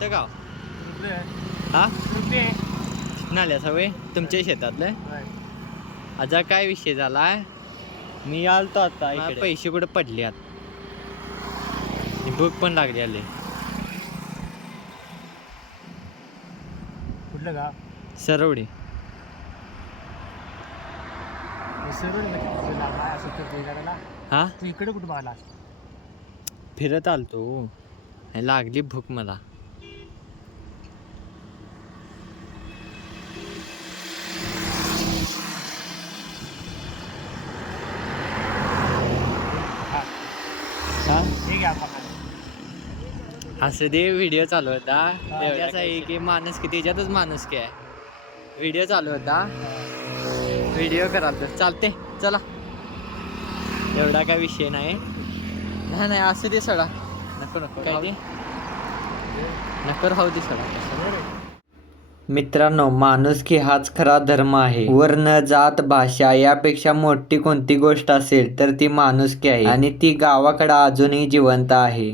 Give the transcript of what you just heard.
कोणतं गाव? हा नाल्या सवय तुमच्या शेतातलं. आता काय विषय झालाय, मी आलतो आता इकडे, पैसे कुठे पडले भूक पण लागली आले. कुठलं गाव? सरवडी. हा तू इकडे कुठं बघायला? फिरत आलतो, लागली भूक मला. असं दे, व्हिडिओ चालू होता एवढ्याच आहे की माणूस की त्याच्यातच माणूस की आहे. व्हिडिओ चालू होता, व्हिडिओ कराल तर चालते, चला. एवढा काय विषय नाही. नाही असं दे सडा, नको काय ते नको राहू दे सडा. मित्रांनो, माणुसकी हाच खरा धर्म आहे. वर्ण, जात, भाषा यापेक्षा मोठी कोणती गोष्ट असेल तर ती माणुसकी आहे, आणि ती गावाकडे अजूनही जिवंत आहे.